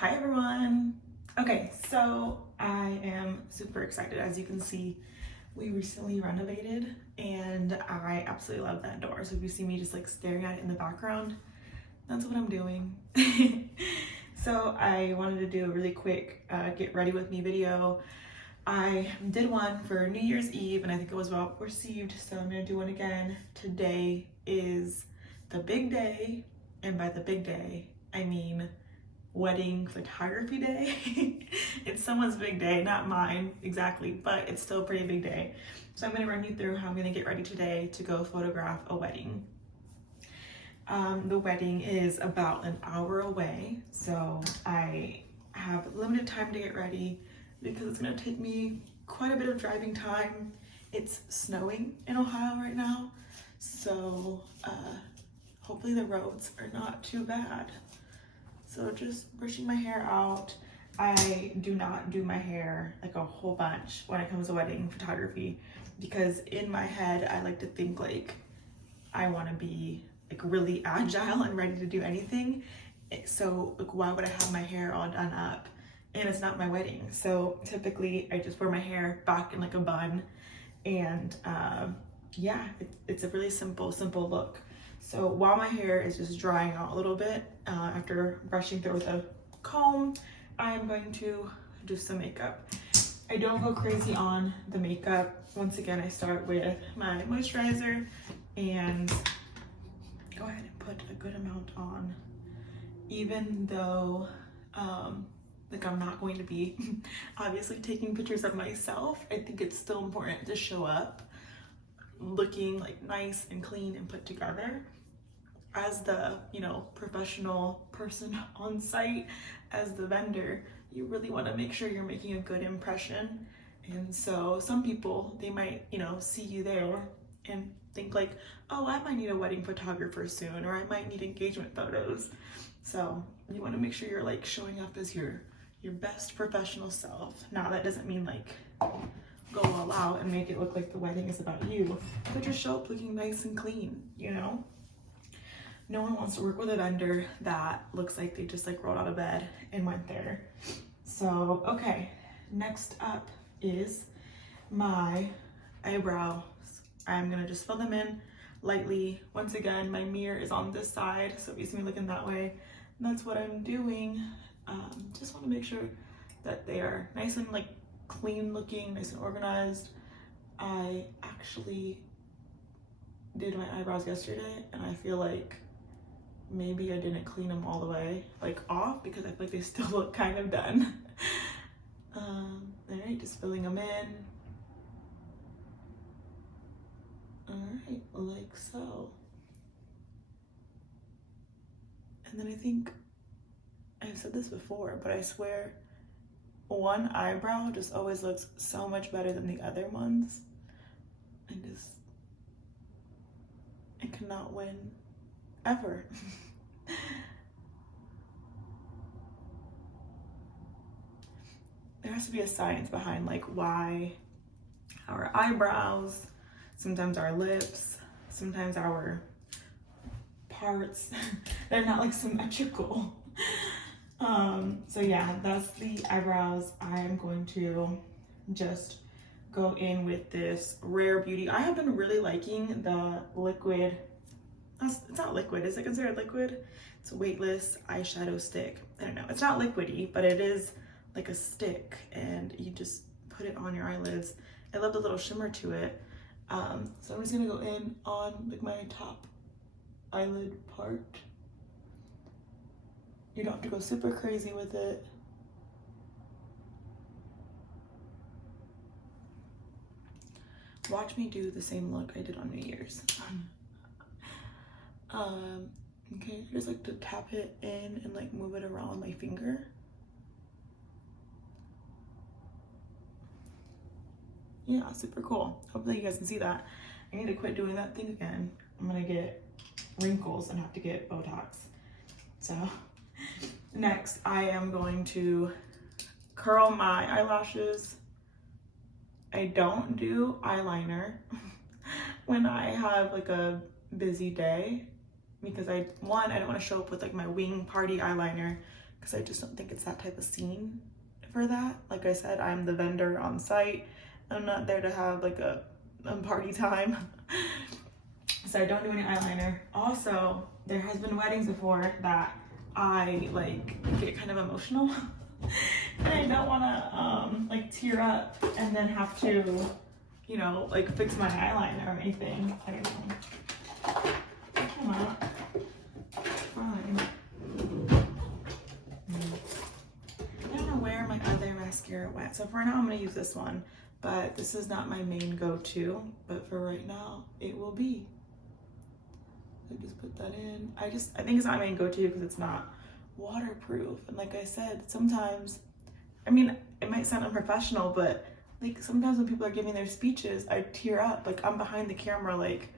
Hi everyone. Okay, so I am super excited. As you can see, we recently renovated and I absolutely love that door. So if you see me just like staring at it in the background, that's what I'm doing. So I wanted to do a really quick get ready with me video. I did one for New Year's Eve and I think it was well received, so I'm gonna do one again. Today is the big day, and by the big day, I mean wedding photography day. It's someone's big day, not mine exactly, but it's still a pretty big day. So I'm gonna run you through how I'm gonna get ready today to go photograph a wedding. The wedding is about an hour away, so I have limited time to get ready because it's gonna take me quite a bit of driving time. It's snowing in Ohio right now, so hopefully the roads are not too bad. So just brushing my hair out. I do not do my hair like a whole bunch when it comes to wedding photography because in my head I like to think like I want to be like really agile and ready to do anything. So like why would I have my hair all done up? And it's not my wedding. So typically I just wear my hair back in like a bun, and yeah, it's a really simple look. So while my hair is just drying out a little bit, after brushing through with a comb, I'm going to do some makeup. I don't go crazy on the makeup. Once again, I start with my moisturizer and go ahead and put a good amount on, even though like I'm not going to be obviously taking pictures of myself. I think it's still important to show up looking like nice and clean and put together. As the, professional person on site, as the vendor, you really want to make sure you're making a good impression. And so some people, they might, see you there and think like, oh, I might need a wedding photographer soon, or I might need engagement photos. So you want to make sure you're like showing up as your best professional self. Now that doesn't mean like go all out and make it look like the wedding is about you, but just show up looking nice and clean, No one wants to work with a vendor that looks like they just like rolled out of bed and went there. So, okay, next up is my eyebrows. I'm gonna just fill them in lightly. Once again, my mirror is on this side, so if you see me looking that way, that's what I'm doing. Just wanna make sure that they are nice and like clean looking, nice and organized. I actually did my eyebrows yesterday and I feel like maybe I didn't clean them all the way like off because I feel like they still look kind of done. All right, just filling them in. All right, like so. And then I think I've said this before, but I swear one eyebrow just always looks so much better than the other ones. I cannot win ever. There has to be a science behind like why our eyebrows, sometimes our lips, sometimes our parts, they're not like symmetrical. So yeah, that's the eyebrows. I am going to just go in with this Rare Beauty. I have been really liking the liquid, it's not liquid, is it considered liquid? It's a weightless eyeshadow stick. I don't know, it's not liquidy, but it is like a stick and you just put it on your eyelids. I love the little shimmer to it. So I'm just gonna go in on like my top eyelid part. You don't have to go super crazy with it. Watch me do the same look I did on New Year's. Okay, I just like to tap it in and like move it around my finger. Yeah, super cool. Hopefully you guys can see that. I need to quit doing that thing again. I'm gonna get wrinkles and have to get Botox. So next I am going to curl my eyelashes. I don't do eyeliner when I have like a busy day because I don't want to show up with like my wing party eyeliner because I just don't think it's that type of scene for that. Like I said, I'm the vendor on site. I'm not there to have like a party time. So I don't do any eyeliner. Also, there has been weddings before that I like get kind of emotional and I don't want to like tear up and then have to, you know, like fix my eyeliner or anything. I don't know. Come on. Fine. I don't know where my other mascara went. So for now, I'm going to use this one, but this is not my main go-to, but for right now, it will be. I just put that in. I think it's not my main go-to because it's not waterproof. And like I said, sometimes, I mean, it might sound unprofessional, but like sometimes when people are giving their speeches, I tear up. Like I'm behind the camera, like,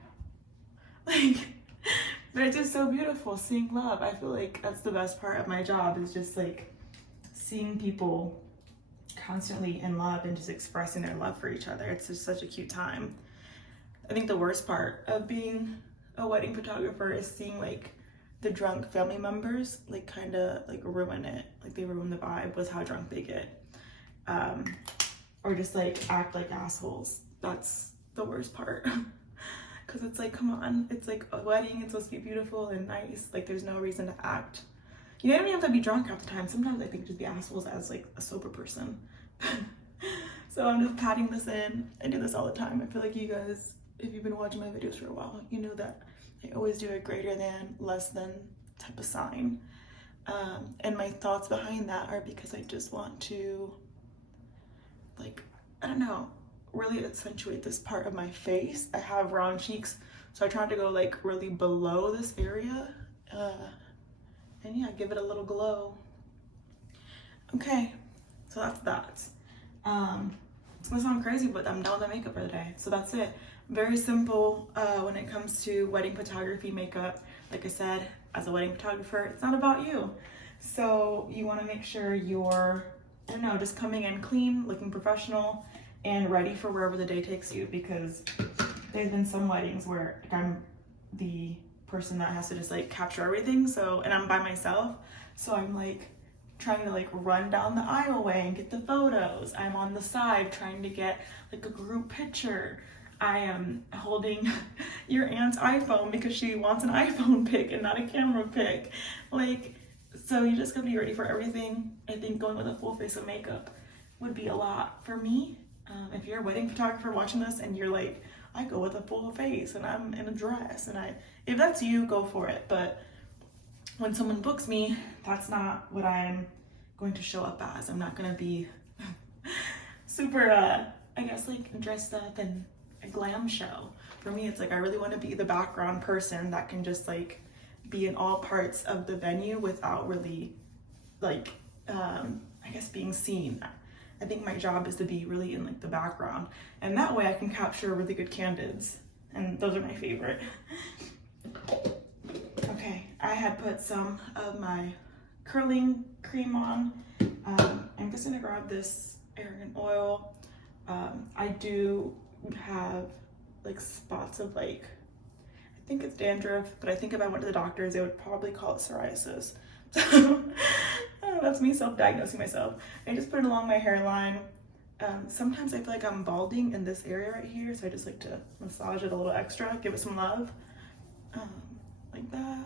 but it's just so beautiful seeing love. I feel like that's the best part of my job, is just like seeing people constantly in love and just expressing their love for each other. It's just such a cute time. I think the worst part of being a wedding photographer is seeing like the drunk family members like kind of like ruin it. Like they ruin the vibe with how drunk they get. Or just like act like assholes. That's the worst part. Cause it's like, come on, it's like a wedding, it's supposed to be beautiful and nice. Like there's no reason to act. You don't even have to be drunk half the time. Sometimes I think just be assholes as like a sober person. So I'm just patting this in. I do this all the time. I feel like you guys, if you've been watching my videos for a while, you know that I always do a greater than, less than type of sign. And my thoughts behind that are because I just want to, like, I don't know, really accentuate this part of my face. I have round cheeks, so I tried to go like really below this area. And yeah, give it a little glow. Okay, so that's that. It's gonna sound crazy, but I'm done with the makeup for the day. So that's it. Very simple when it comes to wedding photography makeup. Like I said, as a wedding photographer, it's not about you. So you wanna make sure you're, I don't know, just coming in clean, looking professional, and ready for wherever the day takes you, because there's been some weddings where like, I'm the person that has to just like capture everything. So, and I'm by myself. So I'm like trying to like run down the aisleway and get the photos. I'm on the side trying to get like a group picture. I am holding your aunt's iPhone because she wants an iPhone pic and not a camera pic. Like, so you just gotta be ready for everything. I think going with a full face of makeup would be a lot for me. If you're a wedding photographer watching this and you're like, I go with a full face and I'm in a dress, and if that's you, go for it. But when someone books me, that's not what I'm going to show up as. I'm not gonna be super, I guess like dressed up and a glam show. For me, it's like I really want to be the background person that can just like be in all parts of the venue without really like, I guess being seen. I think my job is to be really in like the background, and that way I can capture really good candids, and those are my favorite. Okay, I had put some of my curling cream on. I'm just gonna grab this argan oil. I do have like spots of like, I think it's dandruff, but I think if I went to the doctors, they would probably call it psoriasis. So that's me self-diagnosing myself. I just put it along my hairline. Sometimes I feel like I'm balding in this area right here, so I just like to massage it a little extra, give it some love, like that.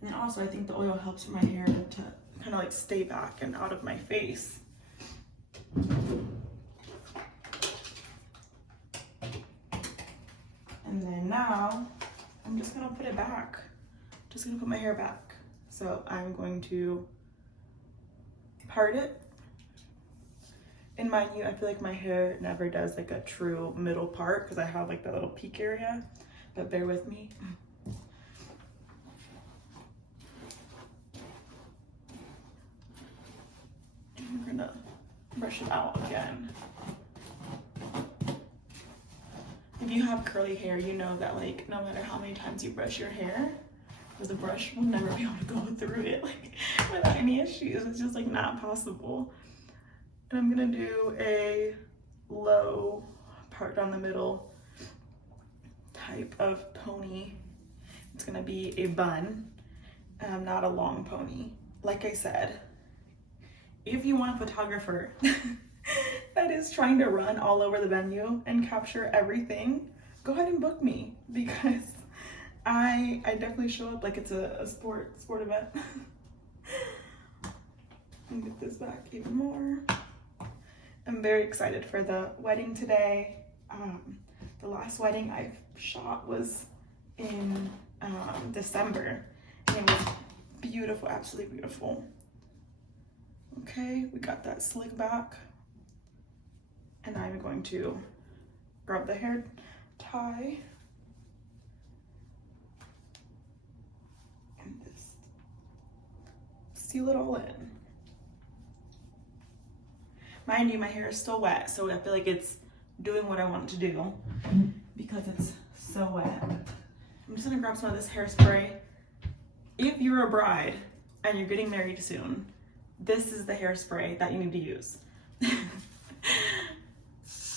And then also I think the oil helps my hair to kind of like stay back and out of my face. And then now I'm just gonna put it back. Just gonna put my hair back. So I'm going to part it. And mind you, I feel like my hair never does like a true middle part because I have like that little peak area, but bear with me. And we're gonna brush it out again. If you have curly hair, you know that like no matter how many times you brush your hair, the brush will never be able to go through it like without any issues. It's just like not possible. And I'm gonna do a low part down the middle type of pony. It's gonna be a bun. and I'm not a long pony. Like I said, if you want a photographer that is trying to run all over the venue and capture everything, go ahead and book me, because I definitely show up like it's a sport event. And get this back even more. I'm very excited for the wedding today. The last wedding I shot was in December, and it was beautiful, absolutely beautiful. Okay, we got that slick back, and I'm going to grab the hair tie and just seal it all in. Mind you, my hair is still wet, so I feel like it's doing what I want it to do because it's so wet. I'm just gonna grab some of this hairspray. If you're a bride and you're getting married soon, this is the hairspray that you need to use.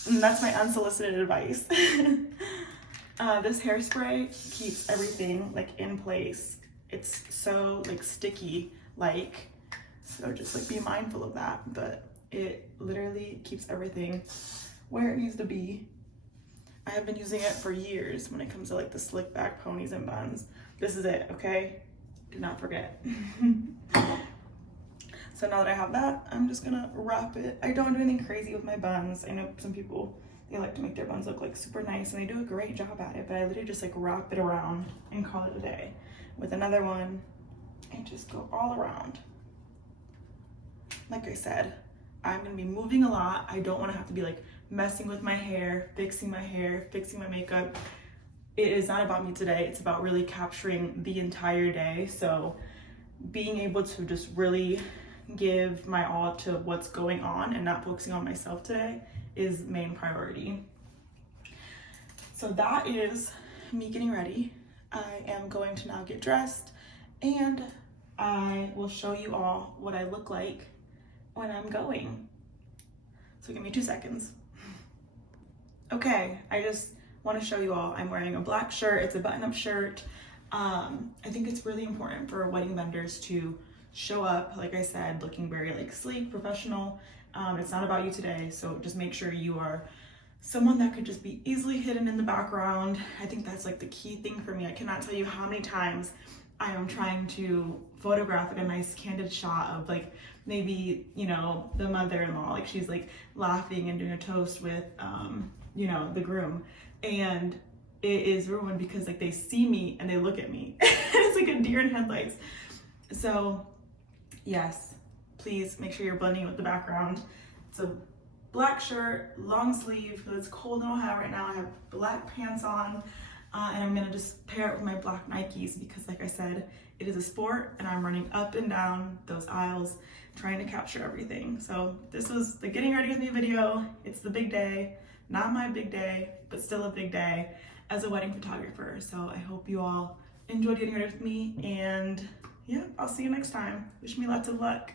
And that's my unsolicited advice. This hairspray keeps everything like in place. It's so like sticky, like, so just like be mindful of that. But it literally keeps everything where it needs to be. I have been using it for years when it comes to like the slick back ponies and buns. This is it, okay? Do not forget. So now that I have that, I'm just gonna wrap it. I don't do anything crazy with my buns. I know some people, they like to make their buns look like super nice, and they do a great job at it, but I literally just like wrap it around and call it a day with another one and just go all around. Like I said, I'm gonna be moving a lot. I don't wanna have to be like messing with my hair, fixing my makeup. It is not about me today. It's about really capturing the entire day. So being able to just really give my all to what's going on and not focusing on myself today is main priority. So that is me getting ready. I am going to now get dressed, and I will show you all what I look like when I'm going. So give me 2 seconds. Okay, I just want to show you all. I'm wearing a black shirt. It's a button-up shirt. I think it's really important for wedding vendors to show up, like I said, looking very like sleek, professional. It's not about you today, so just make sure you are someone that could just be easily hidden in the background. I think that's like the key thing for me. I cannot tell you how many times I am trying to photograph like a nice candid shot of like maybe, you know, the mother-in-law, like she's like laughing and doing a toast with, you know, the groom, and it is ruined because like they see me and they look at me. It's like a deer in headlights. So yes, please make sure you're blending with the background. It's a black shirt, long sleeve, because it's cold in Ohio right now. I have black pants on, and I'm gonna just pair it with my black Nikes because like I said, it is a sport and I'm running up and down those aisles trying to capture everything. So this was the getting ready with me video. It's the big day, not my big day, but still a big day as a wedding photographer. So I hope you all enjoyed getting ready with me, and yeah, I'll see you next time. Wish me lots of luck.